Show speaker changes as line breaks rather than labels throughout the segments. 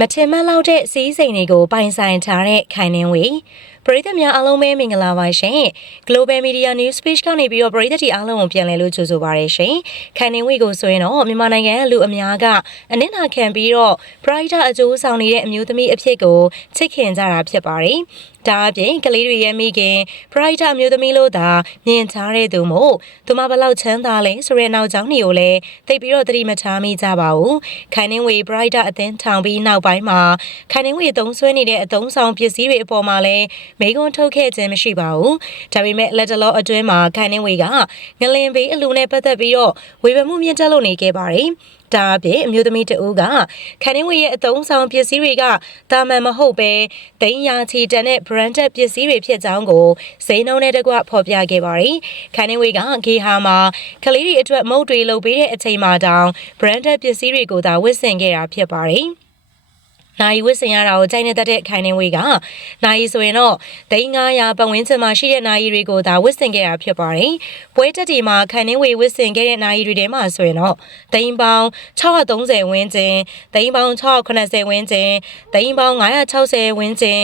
မထင်မှတ်လောက်တဲ့စီးစိမ်တွေကိုပိုင်ဆိုင်ထားတဲ့ခိုင်နှင်းဝေပရိသတ်များအားလုံးပဲမင်္ဂလာပါရှင် Global Media News Page ကနေပြီးတော့ပရိသတ်တီအားလုံးကိုပြန်လည်လို့ကြိုဆိုပါရရှင်ခိုင်နှင်းဝေကိုဆိုရင်တော့မြန်မာနိုင်ငံလူအများကအနစ်နာခံပြီးတော့ Pride အကျိုးဆောင်နေတဲ့အမျိုးသမီးအဖြစ်ကိုချစ်ခင်ကြတာဖြစ်ပါတယ်ဒါအပြင်ကလေးတွေရဲ့မိခင် Pride အမျိုးသမီးလို့သာမြင်ထားတဲ့သူမို့သူမဘလောက်ချမ်းသာလဲဆိုတဲ့နောက်ကြောင်းတွေကိုလည်းသိပြီးတော့သတိမထားမိကြပါဘူးခိုင်နှင်းဝေ Pride အသင်းထောင်ပြီးနောက်ပိုင်းမှာခိုင်နှင်းဝေသုံးဆွဲနေတဲ့အသုံးဆောင်ပစ္စည်းတွေအပေါ်မှာလည်းမိကွန်းထုတ်ခဲ့ခြင်းမရှိပါဘူးဒါပေမဲ့လက်တလောအတွင်းမှာခိုင်နှင်းဝေကငလင်ဘေးအလူနဲ့ပတ်သက်ပြီးတော့ဝေဖန်မှုမြင့်တက်လို့နေခဲ့ပါတယ်ဒါအပြင်အမျိုးသမီးတဦးကခန်းနှင်းဝေရဲ့အသုံးဆောင်ပစ္စည်းတွေကတာမန်မဟုတ်ပဲဒိန်းရာချီတန်တဲ့ branded ပစ္စည်းတွေဖြစ်ကြောင်းကိုဈေးနှုန်းနဲ့တကွဖော်ပြခဲ့ပါတယ်။ခန်းနှင်းဝေကဂေဟာမှာကလေးတွေအတွက်မုတ်တွေလုပ်ပေးတဲ့အချိန်မှာတောင် branded ပစ္စည်းတွေကိုသာဝတ်ဆင်ခဲ့တာဖြစ်ပါတယ်။ နိုင်ဝစ်စင်ရတာကိုကြိုက်နေတတ်တဲ့ခိုင်နေဝေကနိုင်ဆိုရင်တော့ဒိန်း900ပတ်ဝန်းကျင်မှာရှိတဲ့နိုင်တွေကိုဒါဝစ်စင်ခဲ့တာဖြစ်ပါတယ်။ပွဲတက်တီမှာခိုင်နေဝေဝစ်စင်ခဲ့တဲ့နိုင်တွေထဲမှာဆိုရင်တော့ဒိန်းပေါင်း630ဝန်းကျင်ဒိန်းပေါင်း680ဝန်းကျင်ဒိန်းပေါင်း960ဝန်းကျင်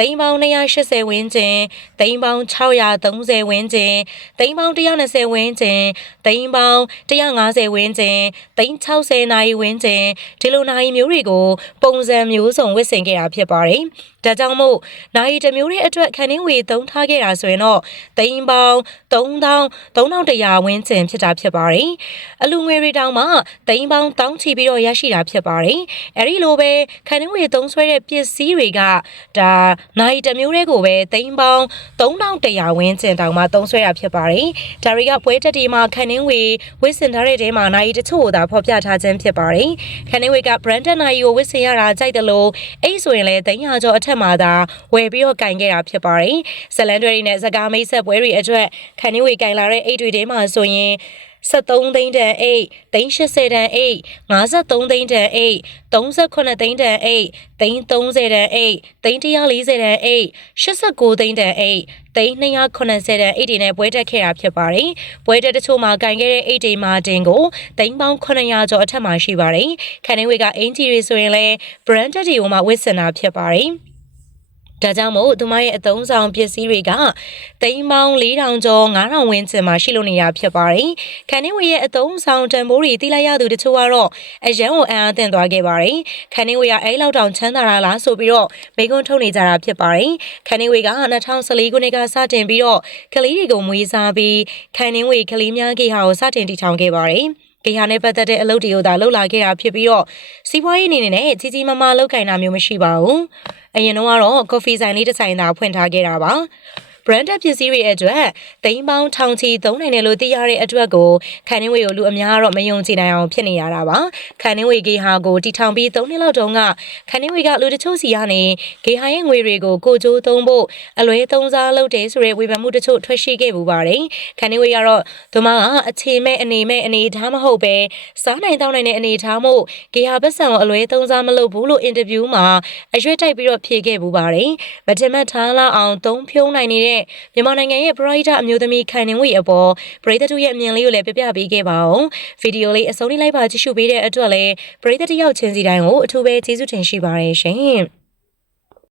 သိန်းပေါင်း280ဝန်းကျင်သိန်းပေါင်း630ဝန်းကျင်သိန်းပေါင်း120ဝန်းကျင်သိန်းပေါင်း150ဝန်းကျင်သိန်း60နာရီဝန်းကျင်ဒီလိုနာရီမျိုးတွေကိုပုံစံမျိုးစုံဝစ်ဆင်ခဲ့တာဖြစ်ပါတယ်။ဒါကြောင့်မို့နိုင်တစ်မျိုးရဲ့အတွက်ခန်းင်းဝေသုံးထားခဲ့တာဆိုရင်တော့သိန်းပေါင်း3000 3100ဝန်းကျင်ဖြစ်တာဖြစ်ပါတယ်။အလူငွေတွေတောင်မှသိန်းပေါင်းတောင်းချီပြီးတော့ရရှိတာဖြစ်ပါတယ်။အဲဒီလိုပဲခန်းင်းဝေသုံးဆွဲတဲ့ပစ္စည်းတွေကဒါနိုင်တစ်မျိုးတွေကိုပဲသိန်းပေါင်း3100ဝန်းကျင်တောင်မှသုံးဆွဲတာဖြစ်ပါတယ်။ဒါတွေကပွဲတက်တီမှာခန်းင်းဝေဝစ်စင်ထားတဲ့တဲမှာနိုင်တချို့ကိုသာဖော်ပြထားခြင်းဖြစ်ပါတယ်။ခန်းင်းဝေက branded နိုင်ကိုဝစ်စင်ရတာကြိုက်တယ်လို့အဲ့ဆိုရင်လည်းသိန်းဟာကျော်အထက်မှာသာဝယ်ပြီးတော့ကင်ခဲ့တာဖြစ်ပါတယ်။ဇလန်တွေနဲ့စကားမိတ်ဆက်ပွဲတွေအတွက်ခန်းင်းဝေကင်လာတဲ့အိတ်တွေထဲမှာဆိုရင်73သိန်းတန်အိတ်380တန်အိတ်53သိန်းတန်အိတ်38သိန်းတန်အိတ်330တန်အိတ်340တန်အိတ်89သိန်းတန်အိတ်380တန်အိတ်တွေနဲ့ပွဲတက်ခဲ့တာဖြစ်ပါတယ်။ပွဲတက်တချို့မှာကင်ခဲ့တဲ့အိတ်တွေမှာတင်ကိုသိန်းပေါင်း900ကျော်အထက်မှာရှိပါတယ်။ခန်နေဝေကအင်ဂျီတွေဆိုရင်လည်း branded တွေကိုမှဝစ်စင်တာဖြစ်ပါတယ်။ ဒါကြောင့်မို့သူမရဲ့အသုံးဆောင်ပစ္စည်းတွေကသိန်းပေါင်း4000ကျော်9000ဝန်းကျင်မှာရှိလို့နေတာဖြစ်ပါတယ်။ခန်နေဝေရဲ့အသုံးဆောင်တန်ဖိုးတွေတိလိုက်ရသူတချို့ကတော့အရန်ကိုအံ့အားသင့်သွားခဲ့ပါတယ်။ခန်နေဝေကအဲလောက်တောင်ချမ်းသာတာလားဆိုပြီးတော့မိကွန်းထုတ်နေကြတာဖြစ်ပါတယ်။ခန်နေဝေက2014ခုနှစ်ကစတင်ပြီးတော့ကလေးတွေကိုမွေးစားပြီးခန်နေဝေကလေးများကေဟာကိုစတင်တည်ထောင်ခဲ့ပါတယ်။ ကေဟာနဲ့ပတ်သက်တဲ့အလုပ်တွေကိုသာလုပ်လာခဲ့တာဖြစ်ပြီးတော့စီးပွားရေးအနေနဲ့ကြီးကြီးမားမားလုပ်ကင်တာမျိုးမရှိပါဘူး။အရင်တော့ကတော့ကော်ဖီဆိုင်လေးတစ်ဆိုင်သာဖွင့်ထားခဲ့တာပါ။ branded ပစ္စည်းတွေအတွက်သိန်းပေါင်းထောင်ချီသုံးနိုင်တယ်လို့သိရတဲ့အတွက်ကိုခန်နင်းဝေကိုလူအများကတော့မယုံကြည်နိုင်အောင်ဖြစ်နေရတာပါခန်နင်းဝေဂေဟာကိုတီထောင်ပြီး၃နှစ်လောက်တုန်းကခန်နင်းဝေကလူတချို့စီကနေဂေဟာရဲ့ငွေတွေကိုကိုကြိုးသုံးဖို့အလွဲသုံးစားလုပ်တယ်ဆိုတဲ့ဝေဖန်မှုတချို့ထွက်ရှိခဲ့ပူပါတယ်ခန်နင်းဝေကတော့သူမကအခြေမဲ့အနေမဲ့အနေထားမဟုတ်ပဲစားနိုင်တောင်းနိုင်တဲ့အနေထားမို့ဂေဟာပတ်စံကိုအလွဲသုံးစားမလုပ်ဘူးလို့အင်တာဗျူးမှာအရွက်တိုက်ပြီးတော့ဖြေခဲ့ပူပါတယ်မထင်မှတ်ထားလောက်အောင်သုံးဖြုံးနိုင်နေတဲ့မြန်မာနိုင်ငံရဲ့ Brighter အမျိုးသမီးခိုင်နှင်းဝေအပေါ်ပရိသတ်တို့ရဲ့အမြင်လေးကိုလည်းပြပြပေးခဲ့ပါအောင်ဗီဒီယိုလေးအဆုံးလေးလိုက်ပါကြည့်ရှုပေးတဲ့အတွက်လည်းပရိသတ်တယောက်ချင်းစီတိုင်းကိုအထူးပဲကျေးဇူးတင်ရှိပါတယ်ရှင်